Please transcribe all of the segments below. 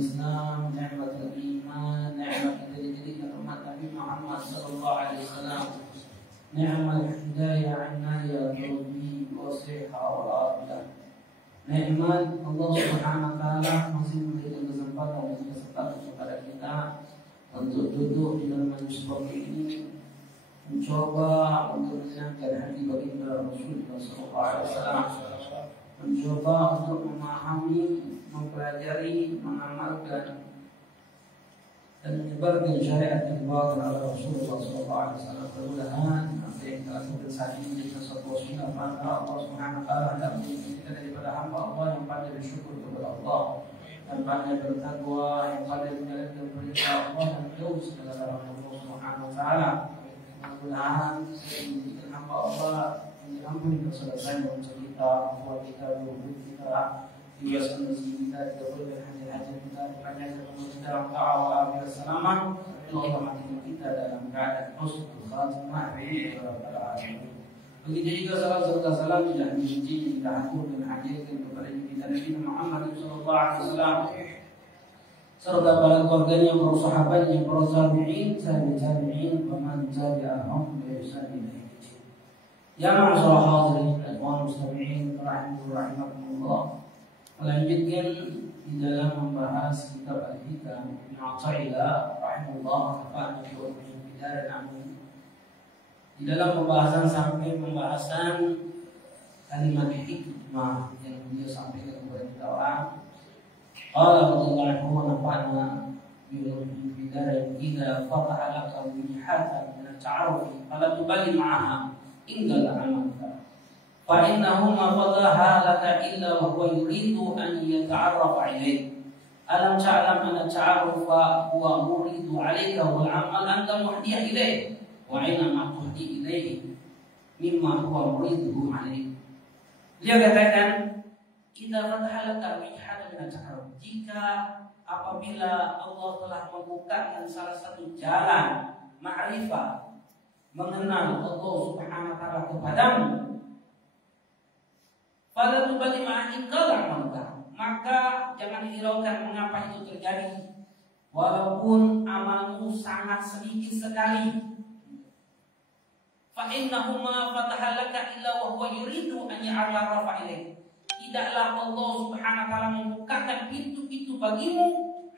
Islam, nikmatul iman, nikmat jadi umat Nabi Muhammad sallallahu alaihi wasallam, nikmat hidayah, inayah, taufiq, wasihah, wal afiyah. Nikmat Allah Subhanahu wa taala masih memberikan kesempatan dan kesempatan kepada kita untuk duduk di dalam majelis seperti ini, mencoba untuk menyenangkan hati baginda Rasulullah sallallahu alaihi wasallam, mencoba untuk memahami, mempelajari, mengamalkan dan menyebarkan syariat yang dibawakan oleh Rasulullah SAW. Mudah-mudahan apa yang kita lakukan saat ini menjadi sesuatu wasilah pada Allah Subhanahu wa taala dan menjadi kita daripada hamba Allah yang pandai bersyukur kepada Allah dan pandai bertakwa, yang pandai menjalankan perintah Allah dan jauh segala larangan Allah Subhanahu wa taala. Mudah-mudahan menjadi hamba Allah yang diampuni dosa-dosanya, dosa kita, buat kita, guru kita, hiasan rezeki kita, dikabulkan hajat kita, dipanjangkan umur kita dalam ta'ala wa salamah. Allah matikan kita dalam keadaan husnul khatimah. Begitu juga salam serta salam tidak dibenci, tidak hancur dan hadirkan kepada kita Nabi Muhammad sallallahu alaihi wasallam serta para keluarganya, para sahabatnya, para tabi'in, tabi'in, wa man tabi'ahum bi ihsan ila yaumil din. Ya ma'asyiral hadirin, ikhwan muslimin rahimakumullah. Melanjutkan di dalam membahas kitab Al-Hikam Ibnu Athaillah rahimahullah ta'ala di dalam pembahasan sampai pembahasan kalimat hikmah yang beliau sampaikan kepada kita orang. Qala radhiyallahu anhu wa nafa'na bi bidarin idza fataha laka wihatan min at-ta'aruf fala tubali ma'aha inda amalka. فإنه ما فتحها لك إلا وهو يريد أن يتعرف عليك. ألم تعلم أن التعرف هو مريد عليك والعمل أنت محدي إليه وإنما تهدي إليه مما هو مريده عليك. Dia katakan, "Idza fataha laka wihatan min at-ta'aruf." Jika apabila Allah telah membukakan salah satu jalan ma'rifah, mengenal Allah Subhanahu wa taala kepadamu, pada tubali ma'ikal amalka, maka jangan hiraukan mengapa itu terjadi walaupun amalmu sangat sedikit sekali. Fa innahu ma fataha laka illa wa huwa yuridu an ya'arrafa ilaik. Tidaklah Allah Subhanahu wa taala membukakan pintu-pintu bagimu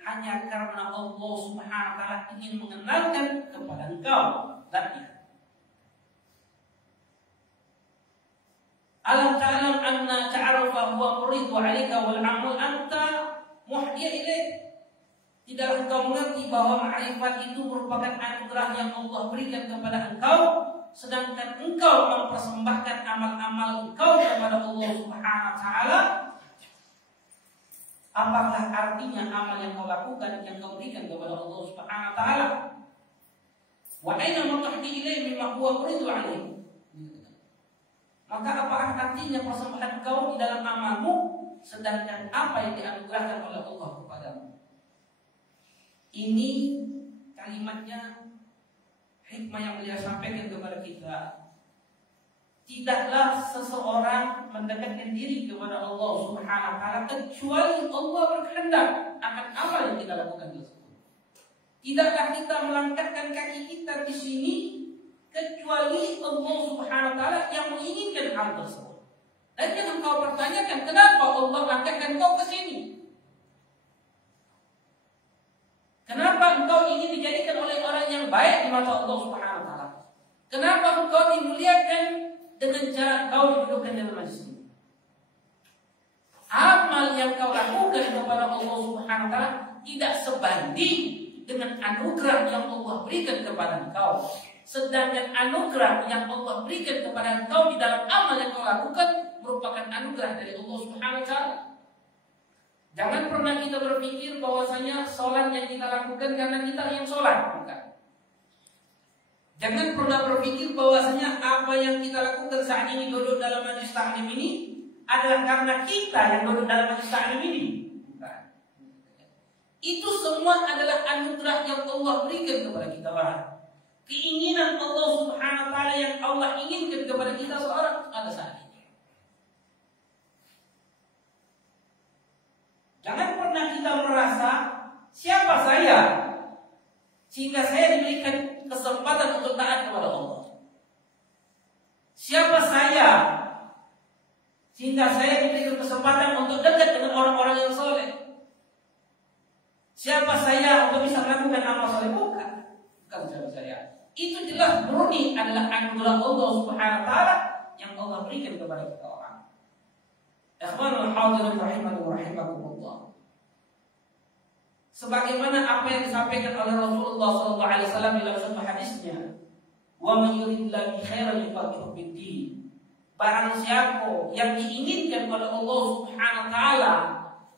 hanya karena Allah Subhanahu wa taala ingin mengenalkan kepada engkau zatnya. Alam ta'lam anna ta'arufa huwa muridu 'alaika wal 'amal anta muhdiya ilaih. Tidaklah engkau mengerti bahwa ma'rifat itu merupakan anugerah yang Allah berikan kepada engkau, sedangkan engkau mempersembahkan amal-amal engkau kepada Allah Subhanahu wa taala. Apakah artinya amal yang kau lakukan yang kau berikan kepada Allah Subhanahu wa taala? Wa aina ma tahdi ilaih mimma huwa muridu 'alaih. Maka apa artinya persembahan kau di dalam amalmu, sedangkan apa yang dianugerahkan oleh Allah kepadamu? Ini kalimatnya hikmah yang beliau sampaikan kepada kita. Tidaklah seseorang mendekatkan diri kepada Allah Subhanahu wa taala kecuali Allah berkehendak akan apa yang kita lakukan tersebut. Tidaklah kita melangkahkan kaki kita di sini kecuali Allah Subhanahu wa taala yang menginginkan hal tersebut. Dan jangan kau pertanyakan kenapa Allah langkahkan kau ke sini. Kenapa engkau ingin dijadikan oleh orang yang baik di mata Allah Subhanahu wa taala? Kenapa engkau dimuliakan dengan cara kau dudukkan dalam majlis ini? Amal yang kau lakukan kepada Allah Subhanahu wa taala tidak sebanding dengan anugerah yang Allah berikan kepada engkau. Sedangkan anugerah yang Allah berikan kepada engkau di dalam amal yang kau lakukan merupakan anugerah dari Allah Subhanahu wa taala. Jangan pernah kita berpikir bahwasanya sholat yang kita lakukan karena kita yang sholat. Bukan. Jangan pernah berpikir bahwasanya apa yang kita lakukan saat ini duduk dalam majelis taklim ini adalah karena kita yang duduk dalam majelis taklim ini. Bukan. Itu semua adalah anugerah yang Allah berikan kepada kita orang. Keinginan Allah Subhanahu wa taala yang Allah inginkan kepada kita seorang pada saat ini. Jangan pernah kita merasa Siapa saya sehingga saya diberikan kesempatan untuk taat kepada Allah? Siapa saya sehingga saya diberikan kesempatan untuk dekat dengan orang-orang yang soleh? Siapa saya untuk bisa melakukan amal soleh? Bukan siapa saya. Itu jelas murni adalah anugerah Allah Subhanahu wa taala yang Allah berikan kepada kita orang. Ikhwanul hadirin rahimani wa rahimakumullah. Sebagaimana apa yang disampaikan oleh Rasulullah SAW dalam satu hadisnya, wa may yuridillahu khairan yufaqihu fid-din. Barang siapa yang diinginkan oleh Allah Subhanahu wa taala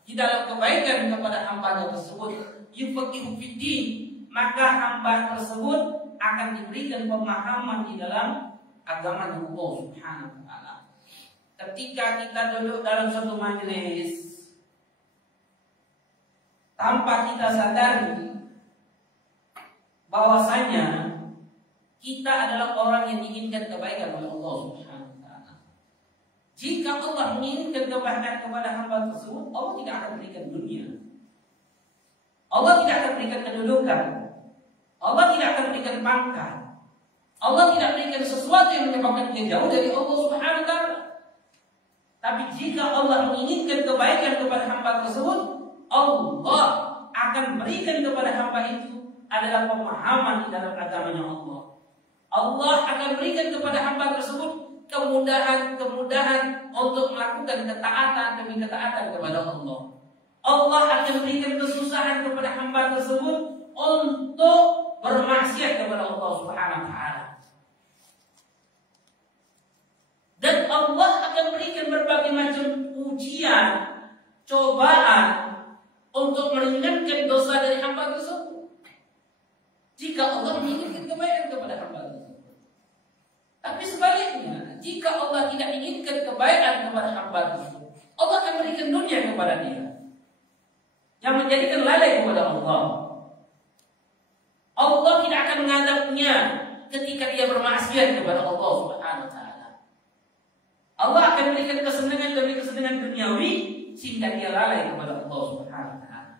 di dalam kebaikan kepada hamba tersebut, yufaqihu fid-din, maka hamba tersebut akan diberikan pemahaman di dalam agama Allah Subhanahu wa taala. Ketika kita duduk dalam suatu majelis, tanpa kita sadari bahwasanya kita adalah orang yang diinginkan kebaikan oleh Allah Subhanahu wa taala. Jika Allah menginginkan kebaikan kepada hamba tersebut, Allah tidak akan berikan dunia. Allah tidak akan berikan kedudukan. Allah tidak akan berikan pangkat. Allah tidak berikan sesuatu yang menyebabkan dia jauh dari Allah Subhanahu wa taala. Tapi jika Allah menginginkan kebaikan kepada hamba tersebut, Allah akan berikan kepada hamba itu adalah pemahaman di dalam agamanya Allah. Allah akan berikan kepada hamba tersebut kemudahan-kemudahan untuk melakukan ketaatan demi ketaatan kepada Allah. Allah akan berikan kesusahan kepada hamba tersebut untuk bermaksiat kepada Allah Subhanahu wa taala. Dan Allah akan berikan berbagai macam ujian, cobaan untuk meringankan dosa dari hamba tersebut. Jika Allah menginginkan kebaikan kepada hamba tersebut. Tapi sebaliknya, jika Allah tidak inginkan kebaikan kepada hamba tersebut, Allah akan berikan dunia kepada dia, yang menjadikan lalai kepada Allah. Allah tidak akan mengadabnya ketika dia bermaksiat kepada Allah Subhanahu wa taala. Allah akan berikan kesenangan demi kesenangan duniawi sehingga dia lalai kepada Allah Subhanahu wa taala.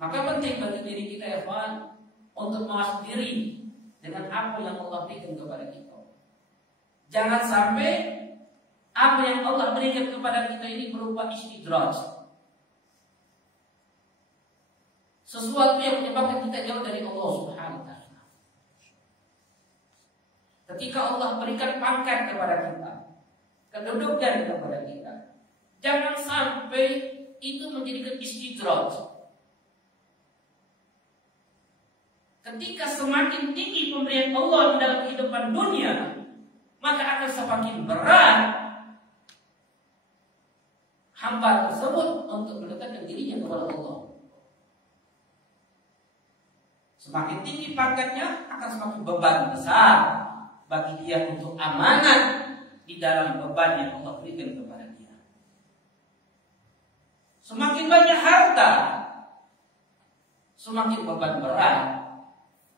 Maka penting bagi diri kita ya kawan untuk mawas diri dengan apa yang Allah berikan kepada kita. Jangan sampai apa yang Allah berikan kepada kita ini berupa istidraj, sesuatu yang menyebabkan kita jauh dari Allah Subhanahu wa taala. Ketika Allah berikan pangkat kepada kita, kedudukan kepada kita, jangan sampai itu menjadikan istidraj. Ketika semakin tinggi pemberian Allah di dalam kehidupan dunia, maka akan semakin berat hamba tersebut untuk mendekatkan dirinya kepada Allah. Semakin tinggi pangkatnya, akan semakin beban besar bagi dia untuk amanat di dalam beban yang Allah berikan kepada dia. Semakin banyak harta, semakin beban berat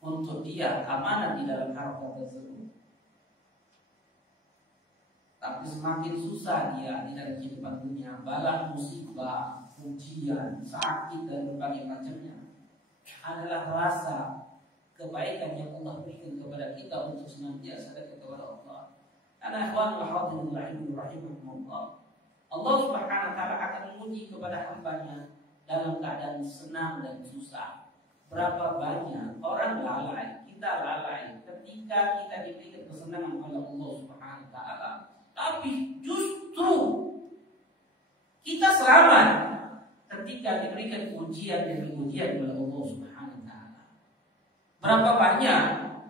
untuk dia amanat di dalam harta tersebut. Tapi semakin susah dia di dalam kehidupan dunia, bala musibah, ujian, sakit dan berbagai macamnya, adalah rasa kebaikan yang Allah berikan kepada kita untuk senantiasa dekat kepada Allah. Karena ikhwanul hadirin rahimahumullah, Allah Subhanahu wa taala akan menguji kepada hambanya dalam keadaan senang dan susah. Berapa banyak orang lalai, kita lalai ketika kita diberikan kesenangan oleh Allah Subhanahu wa taala, tapi justru kita selamat ketika diberikan ujian demi ujian oleh Allah Subhanahu wa taala. Berapa banyak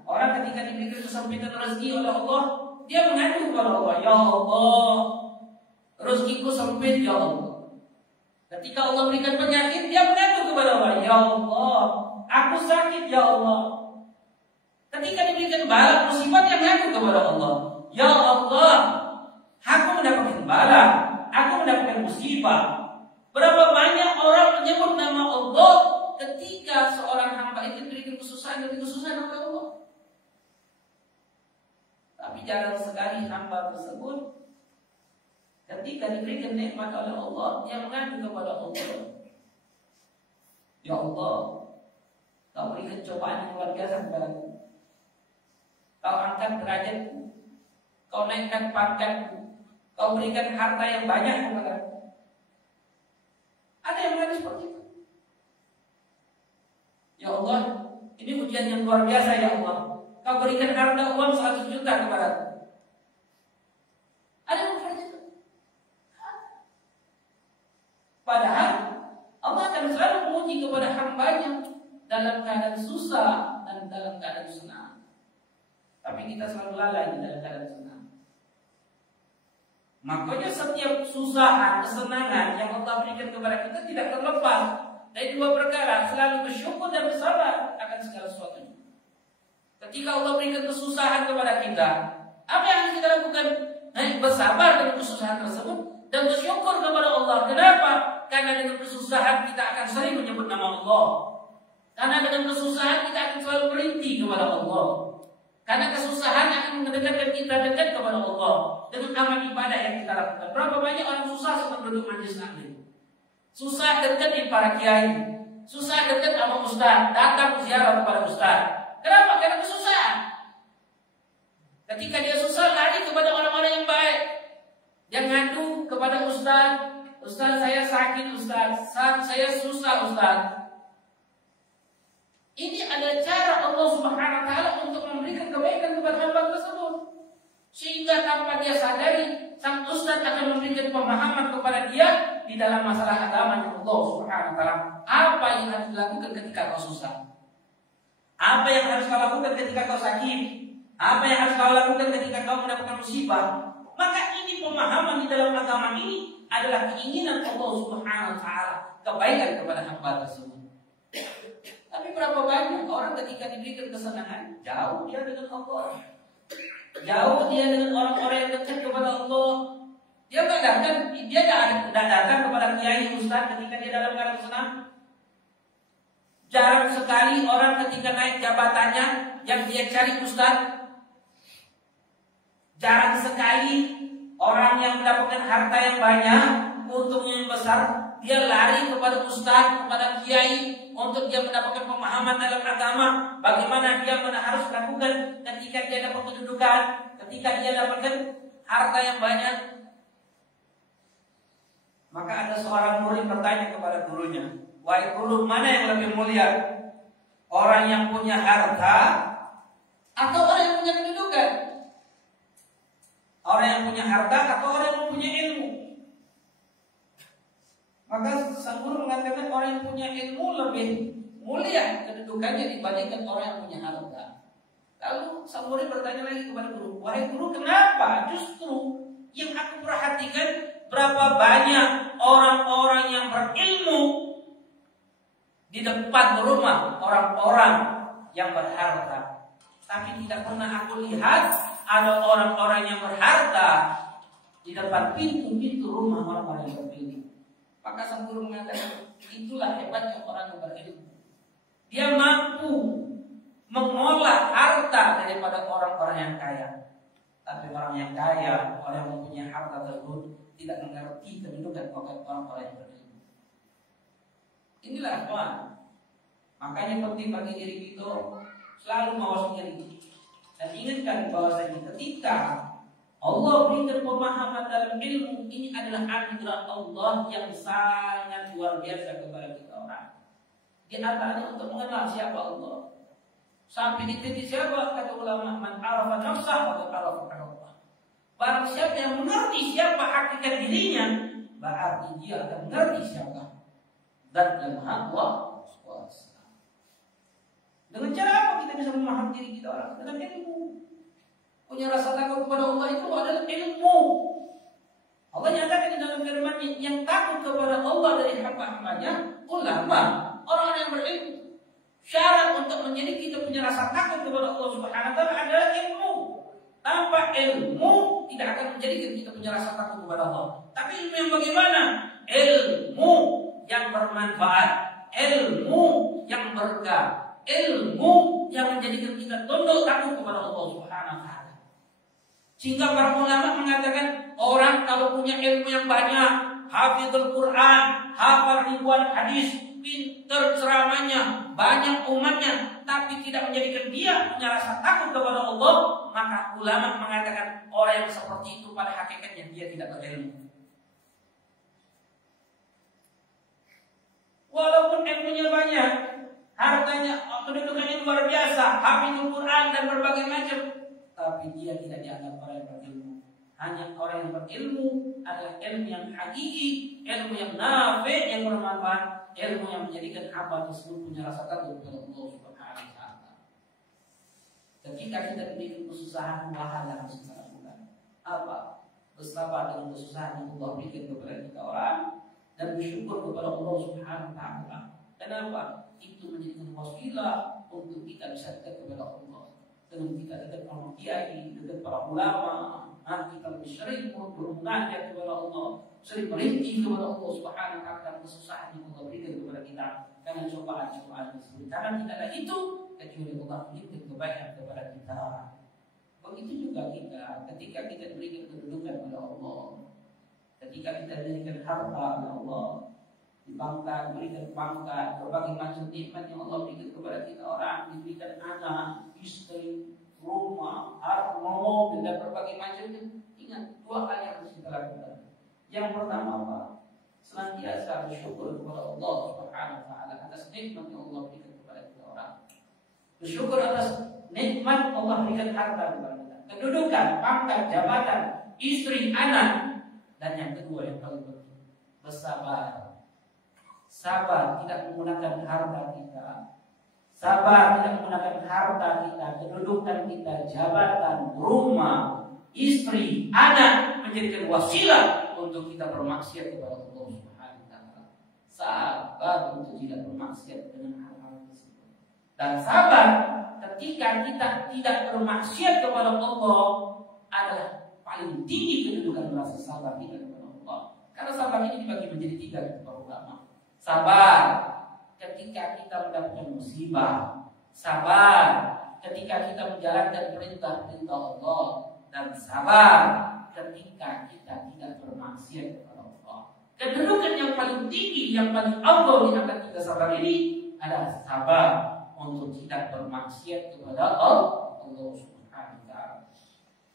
orang ketika diberikan kesempitan rezeki oleh Allah, dia mengadu kepada Allah, ya Allah, rezekiku sempit ya Allah. Ketika Allah berikan penyakit, dia mengadu kepada Allah, ya Allah, aku sakit ya Allah. Ketika diberikan bala musibah, dia mengadu kepada Allah, ya Allah, aku mendapatkan bala, aku mendapatkan musibah. Berapa banyak orang menyebut nama Allah ketika seorang hamba itu diberikan kesusahan demi kesusahan oleh Allah. Tapi jarang sekali hamba tersebut ketika diberikan nikmat oleh Allah, dia mengadu kepada Allah, Ya Allah, Kau berikan cobaan yang luar biasa kepadaku. Kau angkat derajatku, Kau naikkan pangkatku, Kau berikan harta yang banyak kepadaku. Ada yang menjadi seperti itu. Ya Allah, ini ujian yang luar biasa ya Allah. Kau berikan harta uang 100 juta kepadaku. Ada yang seperti itu. Padahal Allah akan selalu menguji kepada hambanya dalam keadaan susah dan dalam keadaan senang. Tapi kita selalu lalai dalam keadaan senang. Makanya setiap kesusahan, kesenangan yang Allah berikan kepada kita tidak terlepas dari dua perkara, selalu bersyukur dan bersabar akan segala sesuatu. Ketika Allah berikan kesusahan kepada kita, apa yang harus kita lakukan? Bersabar dengan kesusahan tersebut dan bersyukur kepada Allah. Kenapa? Karena dengan kesusahan kita akan sering menyebut nama Allah. Karena dengan kesusahan kita akan selalu berhenti kepada Allah. Karena kesusahan akan mendekatkan kita dekat kepada Allah dengan amal ibadah yang kita lakukan. Berapa banyak orang susah saat duduk majelis taklim, susah dekat di para kiai, susah dekat sama ustaz, datang ziarah kepada ustaz. Kenapa? Karena kesusahan. Ketika dia susah, lari kepada orang-orang yang baik, yang ngadu kepada ustaz. Ustaz, saya sakit ustaz, saya susah ustaz. Ini adalah cara Allah Subhanahu wa taala untuk memberikan kebaikan kepada hamba tersebut. Sehingga tanpa dia sadari, sang ustaz akan memberikan pemahaman kepada dia di dalam masalah agama Allah Subhanahu wa taala. Apa yang harus dilakukan ketika kau susah? Apa yang harus kau lakukan ketika kau sakit? Apa yang harus kau lakukan ketika kau mendapatkan musibah? Maka ini pemahaman di dalam agama ini adalah keinginan Allah Subhanahu wa taala, kebaikan kepada hamba tersebut. Tapi berapa banyak orang ketika diberikan kesenangan, jauh dia dengan Allah, jauh dia dengan orang-orang yang dekat kepada Allah. Dia tidak datang kepada kiai ustaz ketika dia dalam keadaan senang. Jarang sekali orang ketika naik jabatannya yang dia cari ustaz. Jarang sekali orang yang mendapatkan harta yang banyak, untungnya yang besar, dia lari kepada ustaz, kepada kiai untuk dia mendapatkan pemahaman dalam agama, bagaimana dia harus lakukan ketika dia dapat kedudukan, ketika dia dapatkan harta yang banyak. Maka ada seorang murid bertanya kepada gurunya, "Wahai guru, mana yang lebih mulia? Orang yang punya harta atau orang yang punya kedudukan?" Orang yang punya harta atau orang yang punya ilmu? Maka sang guru mengatakan orang yang punya ilmu lebih mulia kedudukannya dibandingkan orang yang punya harta. Lalu sang murid bertanya lagi kepada guru, "Wahai guru, kenapa justru yang aku perhatikan berapa banyak orang-orang yang berilmu di depan rumah orang-orang yang berharta, tapi tidak pernah aku lihat ada orang-orang yang berharta di depan pintu-pintu rumah orang-orang yang berilmu." Maka sang guru mengatakan, itulah hebatnya orang yang berilmu. Dia mampu mengolah harta daripada orang-orang yang kaya. Tapi orang yang kaya, orang yang mempunyai harta tersebut tidak mengerti kedudukan orang-orang yang berilmu. Inilah kawan. Makanya penting bagi diri kita selalu mawas diri dan ingatkan bahwasanya ketika Allah berikan pemahaman dalam ilmu, ini adalah anugerah Allah yang sangat luar biasa kepada kita orang. Di antaranya untuk mengenal siapa Allah. Sampai di titik siapa kata ulama, "Man arafa nafsah wa arafa Allah." Barang siapa yang mengerti siapa hakikat dirinya, berarti dia akan mengerti siapa Zat yang Maha Kuasa. Dengan cara apa kita bisa memahami diri kita orang? Dengan ilmu. Punya rasa takut kepada Allah itu adalah ilmu. Allah nyatakan di dalam firman-Nya, yang takut kepada Allah dari hamba-hambanya ulama, orang yang berilmu. Syarat untuk menjadi kita punya rasa takut kepada Allah Subhanahu wa taala adalah ilmu. Tanpa ilmu tidak akan menjadikan kita punya rasa takut kepada Allah. Tapi ilmu yang bagaimana? Ilmu yang bermanfaat, ilmu yang berkah, ilmu yang menjadikan kita tunduk takut kepada Allah Subhanahu wa taala. Sehingga para ulama mengatakan orang kalau punya ilmu yang banyak, hafizul Quran, hafal ribuan hadis, pintar ceramahnya, banyak umatnya, tapi tidak menjadikan dia punya rasa takut kepada Allah, maka ulama mengatakan orang yang seperti itu pada hakikatnya dia tidak berilmu. Walaupun ilmunya banyak, hartanya, kedudukannya luar biasa, hafizul Quran dan berbagai macam, tapi dia tidak dianggap orang yang berilmu. Hanya orang yang berilmu adalah ilmu yang hakiki, ilmu yang nafi', yang bermanfaat, ilmu yang menjadikan hamba tersebut punya rasa takut kepada Allah Subhanahu wa taala. Ketika kita memiliki kesusahan, wahala secara bulan, apa? Bersabar dengan kesusahan yang Allah berikan kepada kita orang dan bersyukur kepada Allah Subhanahu wa taala. Kenapa? Itu menjadikan wasilah untuk kita bisa dekat kepada Allah. Dengan kita dekat para kiai, dekat para ulama, kita lebih sering bermunajat kepada Allah, sering merintih kepada Allah Subhanahu wa taala dan kesusahan yang Allah berikan kepada kita karena cobaan-cobaan tersebut. Karena tidak ada itu kecuali Allah berikan kebaikan kepada kita. Begitu juga kita ketika kita diberikan kedudukan oleh Allah, ketika kita diberikan harta oleh Allah, dibangkat, berikan pangkat, berbagai macam nikmat yang Allah berikan kepada kita orang, diberikan anak, istri, rumah, harta, mobil dan berbagai macam. Ingat dua hal yang harus kita lakukan. Yang pertama apa? Senantiasa bersyukur kepada Allah Subhanahu wa taala atas nikmat yang Allah berikan kepada kita orang. Bersyukur atas nikmat Allah berikan harta kepada kita, kedudukan, pangkat, jabatan, istri, anak. Dan yang kedua yang paling penting, bersabar. Sabar tidak menggunakan harta kita, sabar tidak menggunakan harta kita, kedudukan kita, jabatan, rumah, istri, anak menjadikan wasilah untuk kita bermaksiat kepada Allah Subhanahu wa taala. Sabar untuk tidak bermaksiat dengan hal-hal tersebut. Dan sabar ketika kita tidak bermaksiat kepada Allah adalah paling tinggi kedudukan rasa sabar kita kepada Allah. Karena sabar ini dibagi menjadi tiga para ulama. Sabar ketika kita mendapatkan musibah, sabar ketika kita menjalankan perintah-perintah Allah, dan sabar ketika kita tidak bermaksiat kepada Allah. Kedudukan yang paling tinggi, yang paling afdal di antara tiga sabar ini adalah sabar untuk tidak bermaksiat kepada Allah Subhanahu wa taala.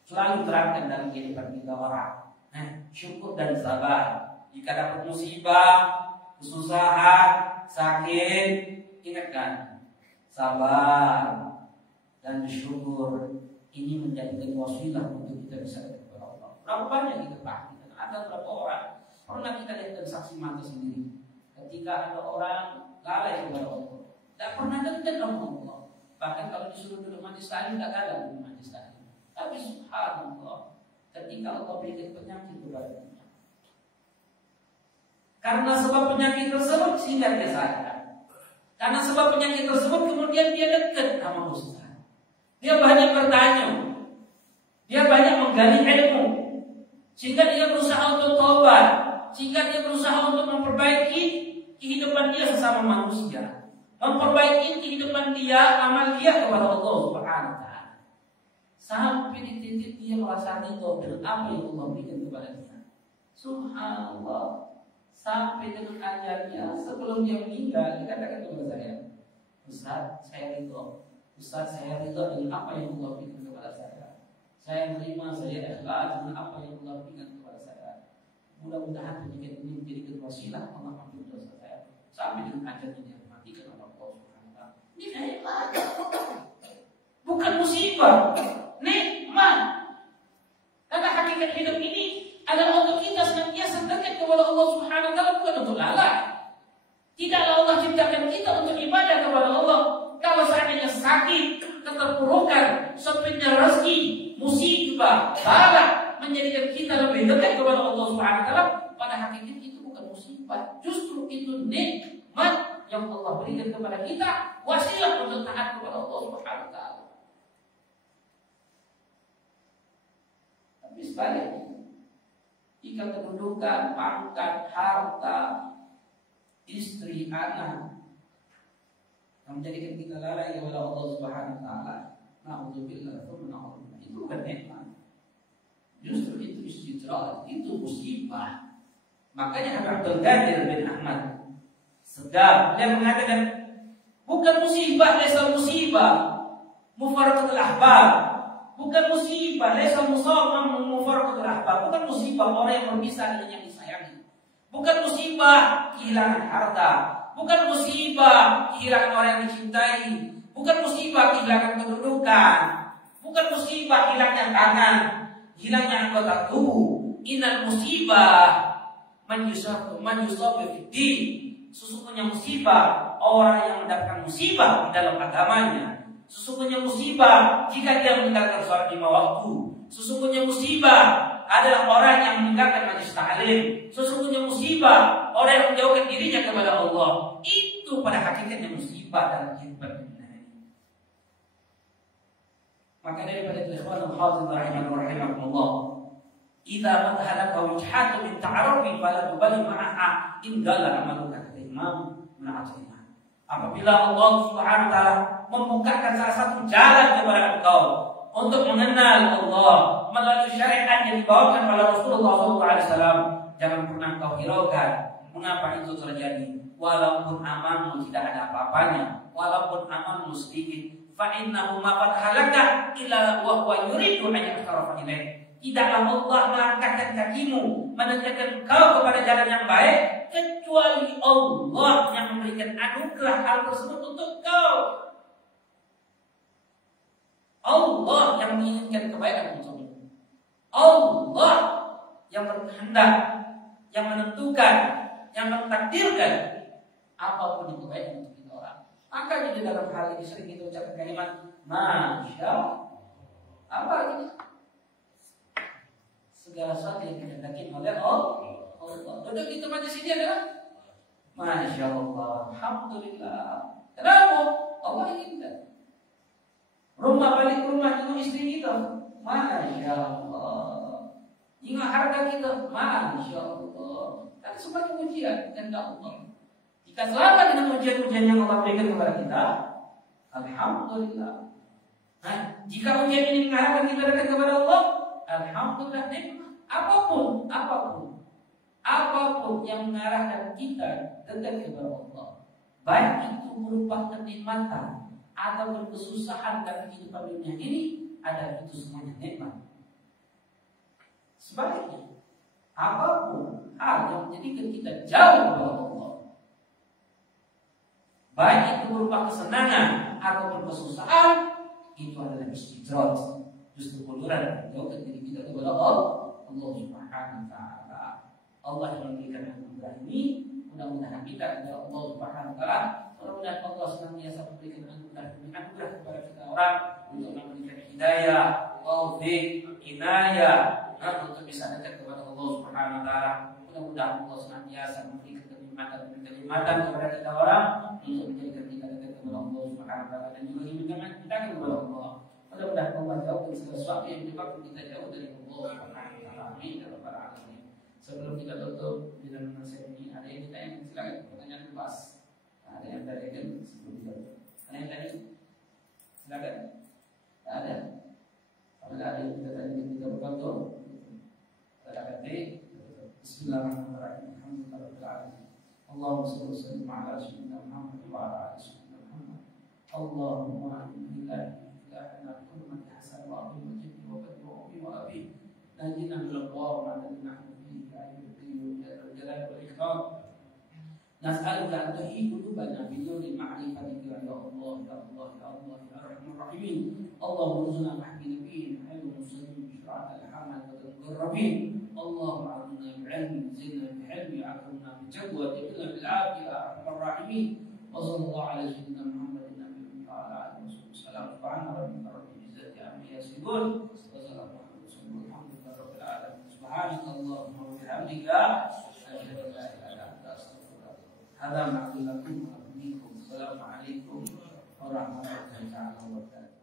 Selalu terangkan dalam kehidupan kita orang, syukur dan sabar. Jika dapat musibah, kesusahan, sakit, ingatkan sabar dan bersyukur. Ini menjadikan wasilah untuk kita bisa dekat kepada Allah. Berapa banyak kita praktikkan? Ada berapa orang pernah kita lihat dan saksi mata sendiri ketika ada orang lalai kepada Allah, tidak pernah dekat dengan Allah. Bahkan kalau disuruh duduk majlis taklim tidak kalah duduk majlis taklim. Tapi subhanallah, ketika Allah berikan penyakit kepada dia, karena sebab penyakit tersebut sehingga dia sadar. Karena sebab penyakit tersebut kemudian dia dekat sama Ustaz. Dia banyak bertanya, dia banyak menggali ilmu, sehingga dia berusaha untuk taubat, sehingga dia berusaha untuk memperbaiki kehidupan dia sesama manusia, memperbaiki kehidupan dia, amal dia kepada Allah Subhanahu wa taala. Sampai di titik dia merasa ridho dengan apa yang Allah berikan kepada dia. Subhanallah. Sampai dengan ajalnya, sebelum dia meninggal, dia katakan kepada saya, Ustaz, saya ridho. Ustaz, saya ridho dengan apa yang Allah berikan kepada saya. Saya menerima, saya ikhlas dengan apa yang Allah berikan kepada saya. Mudah-mudahan pendidikan ini menjadi wasilah Allah ampuni dosa saya. Sampai dengan ajalnya dia matikan oleh Allah Subhanahu wa taala. Ini nikmat, bukan musibah, nikmat. Karena hakikat hidup ini adalah untuk kita senantiasa dekat kepada Allah Subhanahu wa taala, bukan untuk lalai. Tidaklah Allah ciptakan kita untuk ibadah kepada Allah. Kalau seandainya sakit, keterpurukan, sempitnya rezeki, musibah, bala menjadikan kita lebih dekat kepada Allah Subhanahu wa taala, pada hakikat itu bukan musibah, justru itu nikmat yang Allah berikan kepada kita, wasilah untuk taat kepada Allah Subhanahu wa taala. Tapi sebaliknya, jika kedudukan, pangkat, harta, istri, anak yang menjadikan kita lalai kepada Allah Subhanahu wa taala, na'udzubillah, itu bukan nikmat. Justru itu istidrak, itu musibah. Makanya Habib Abdul Qadir bin Ahmad Sedap. Beliau mengatakan, bukan musibah, laisa musibah mufaraqatul ahbab. Bukan musibah, laisa musabah mufaraqatul ahbab. Bukan musibah orang yang berpisah dengan yang disayangi. Bukan musibah kehilangan harta. Bukan musibah kehilangan orang yang dicintai. Bukan musibah kehilangan kedudukan. Bukan musibah hilangnya tangan, hilangnya anggota tubuh. Innal musibah man yusabu fid. Sesungguhnya musibah orang yang mendapatkan musibah di dalam agamanya. Sesungguhnya musibah jika dia meninggalkan sholat 5 waktu. Sesungguhnya musibah adalah orang yang meninggalkan majlis ta'lim. Sesungguhnya musibah orang yang menjauhkan dirinya kepada Allah. Itu pada hakikatnya musibah dalam kehidupan dunia ini. Maka daripada ikhwan al-hadirin rahimakumullah, idza halaka wajhatu min ta'arrufi fala tubali ma'aha in dalla amaluka kata Imam Ibnu Athaillah. Apabila Allah Subhanahu wa taala membukakan salah satu jalan kepada engkau untuk mengenal Allah melalui syariat yang dibawakan oleh Rasulullah SAW, jangan pernah kau hiraukan mengapa itu terjadi. Walaupun amalmu tidak ada apa-apanya, walaupun amalmu sedikit, fa innahu ma qad halaka illa wa huwa yuridu an yaqtarafa ilaih. Tidaklah Allah melangkahkan kakimu menanjakan kau kepada jalan yang baik kecuali Allah yang memberikan anugerah hal tersebut untuk kau. Allah yang menginginkan kebaikan untukmu. Allah yang berkehendak, yang menentukan, yang mentakdirkan apapun yang baik untuk kita orang. Maka di dalam hal ini sering kita ucapkan kalimat Masya apa artinya? Segala sesuatu yang dikehendaki oleh Allah. Duduk di tempat di sini adalah Masya Allah, Alhamdulillah. Kenapa? Allah inginkan. Rumah balik rumah dengan istri kita, Masya Allah. Ingat harga kita, Masya Allah. Kan sebagai ujian kehendak Allah. Jika selamat dengan ujian-ujian yang Allah berikan kepada kita, Alhamdulillah. Nah, jika ujian ini mengarahkan kita dekat kepada Allah, Alhamdulillah. Apapun yang mengarahkan kita dekat kepada Allah, baik itu berupa kenikmatan atau kesusahan dalam kehidupan dunia ini, ada itu semuanya nikmat. Sebaliknya, apapun hal yang menjadikan kita jauh dari Allah, baik itu berupa kesenangan ataupun kesusahan, itu adalah istidrat, justru keluaran menjauhkan diri kita kepada Allah Subhanahu wa taala. Allah yang memberikan anugerah ini, mudah-mudahan kita kepada Allah Subhanahu wa taala. Mudah-mudahan Allah senantiasa memberikan anugerah kepada kita orang untuk memberikan hidayah, taufik, inayah, untuk bisa dekat kepada Allah Subhanahu wa taala. Mudah-mudahan Allah senantiasa memberikan kenikmatan kepada kita orang untuk menjadikan kita dekat kepada Allah Subhanahu wa taala dan juga hidupkan kita kepada Allah. Mudah-mudahan Allah jauhkan segala sesuatu yang menyebabkan kita jauh dari Allah Subhanahu wa taala. Amin ya rabbal alamin. Sebelum kita tutup di dalam nasihat ini, ada yang ditanya, silakan pertanyaan bebas. Ada yang tadi kan sebelum kita tutup. Ada yang tadi? Silakan. Ada. Apabila ada yang kita tanya kita berbantu. Silakan di. Bismillahirrahmanirrahim. Alhamdulillahirabbil alamin. Allahumma shalli wa sallim ala sayyidina Muhammad wa ala ali sayyidina Muhammad. Allahumma inna ilahana kullu hasan wa aqim jiddi wa qadri wa abi. Najina min al-ghawm alladhi nahnu fihi ayyuhu ya jalal wal ikram. Nas'aluka an tuhyi qulubana bi nuri ma'rifatika ya Allah ya Allah ya Allah ya Arhamar Rahimin. Allahumma rzuqna mahdi nabiyyin hayyun muslimin bi syara'at al-hamal wa al-qarrabin. Allahumma a'inna bi'ilmi zidna bi'ilmi akrimna bi taqwa wa bil afiyah ya Arhamar Rahimin. Wa sallallahu ala sayyidina Muhammadin nabiyyi wa ala alihi wa sallam. Subhana rabbika rabbil izzati amma yasifun. Subhanallah wa bihamdika asyhadu an la ilaha illa anta astaghfiruka wa atubu ilaik. Hadza ma'lakum wa bikum. Assalamualaikum warahmatullahi wabarakatuh.